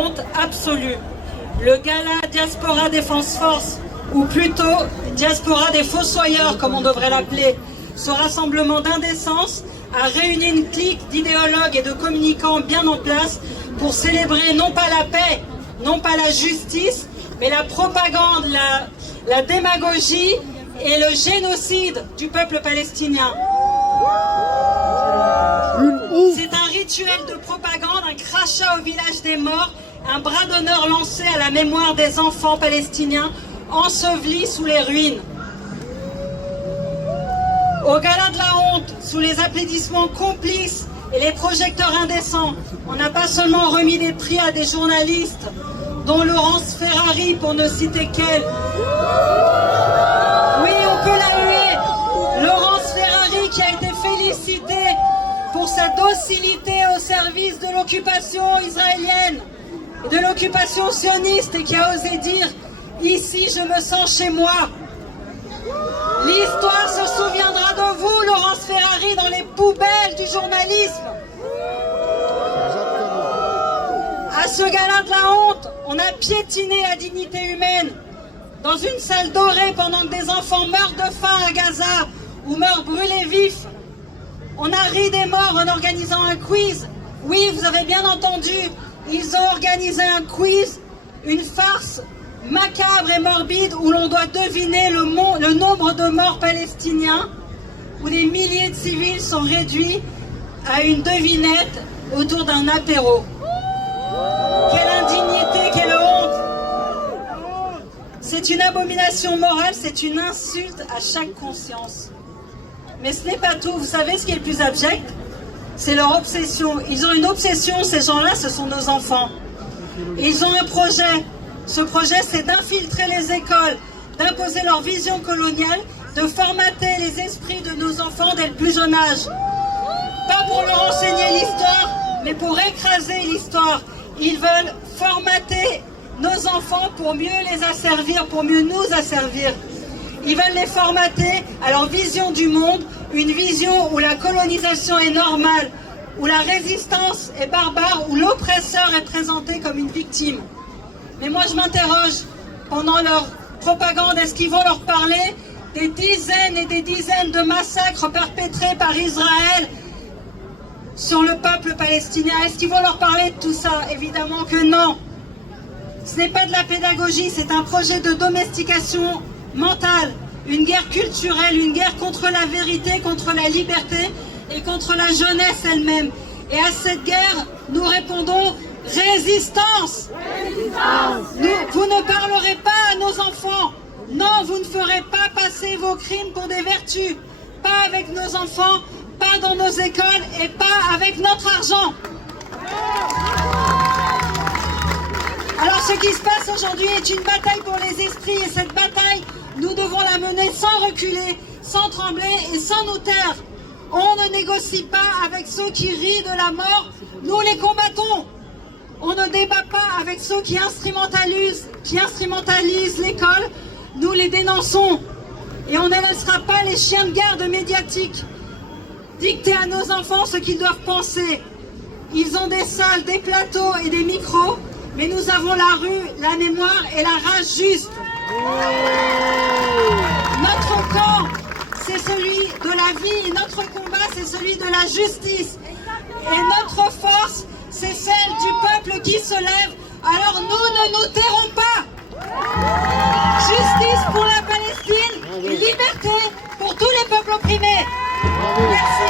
honte absolue. Le gala Diaspora Défense Force, ou plutôt Diaspora des Fossoyeurs, comme on devrait l'appeler, ce rassemblement d'indécence a réuni une clique d'idéologues et de communicants bien en place pour célébrer non pas la paix, non pas la justice, mais la propagande, la démagogie et le génocide du peuple palestinien. C'est un rituel de propagande, un crachat au village des morts, un bras d'honneur lancé à la mémoire des enfants palestiniens ensevelis sous les ruines. Au gala de la honte, sous les applaudissements complices et les projecteurs indécents, on n'a pas seulement remis des prix à des journalistes, dont Laurence Ferrari, pour ne citer qu'elle. Oui, on peut la huer. Laurence Ferrari qui a été félicitée pour sa docilité au service de l'occupation israélienne, de l'occupation sioniste, et qui a osé dire « Ici, je me sens chez moi ». L'histoire se souviendra de vous, Laurence Ferrari, dans les poubelles du journalisme. À ce gala de la honte, on a piétiné la dignité humaine. Dans une salle dorée, pendant que des enfants meurent de faim à Gaza ou meurent brûlés vifs, on a ri des morts en organisant un quiz. Oui, vous avez bien entendu, ils ont organisé un quiz, une farce macabre et morbide où l'on doit deviner le nombre de morts palestiniens, où des milliers de civils sont réduits à une devinette autour d'un apéro. Quelle indignité, quelle honte! C'est une abomination morale, c'est une insulte à chaque conscience. Mais ce n'est pas tout, vous savez ce qui est le plus abject? C'est leur obsession. Ils ont une obsession, ces gens-là, ce sont nos enfants. Ils ont un projet. Ce projet, c'est d'infiltrer les écoles, d'imposer leur vision coloniale, de formater les esprits de nos enfants dès le plus jeune âge. Pas pour leur enseigner l'histoire, mais pour écraser l'histoire. Ils veulent formater nos enfants pour mieux les asservir, pour mieux nous asservir. Ils veulent les formater à leur vision du monde, une vision où la colonisation est normale, où la résistance est barbare, où l'oppresseur est présenté comme une victime. Mais moi je m'interroge, pendant leur propagande, est-ce qu'ils vont leur parler des dizaines et des dizaines de massacres perpétrés par Israël sur le peuple palestinien? Est-ce qu'ils vont leur parler de tout ça? Évidemment que non. Ce n'est pas de la pédagogie, c'est un projet de domestication mentale, une guerre culturelle, une guerre contre la vérité, contre la liberté et contre la jeunesse elle-même. Et à cette guerre, nous répondons résistance. Vous ne parlerez pas à nos enfants. Non, vous ne ferez pas passer vos crimes pour des vertus. Pas avec nos enfants, pas dans nos écoles et pas avec notre argent. Alors ce qui se passe aujourd'hui est une bataille pour les esprits, et cette bataille, nous devons la mener sans reculer, sans trembler et sans nous taire. On ne négocie pas avec ceux qui rient de la mort, nous les combattons. On ne débat pas avec ceux qui instrumentalisent l'école, nous les dénonçons. Et on ne laissera pas les chiens de garde médiatiques dicter à nos enfants ce qu'ils doivent penser. Ils ont des salles, des plateaux et des micros, mais nous avons la rue, la mémoire et la rage juste. Notre camp, c'est celui de la vie, et notre combat, c'est celui de la justice. Et notre force, c'est celle du peuple qui se lève. Alors nous ne nous tairons pas. Justice pour la Palestine et liberté pour tous les peuples opprimés. Merci.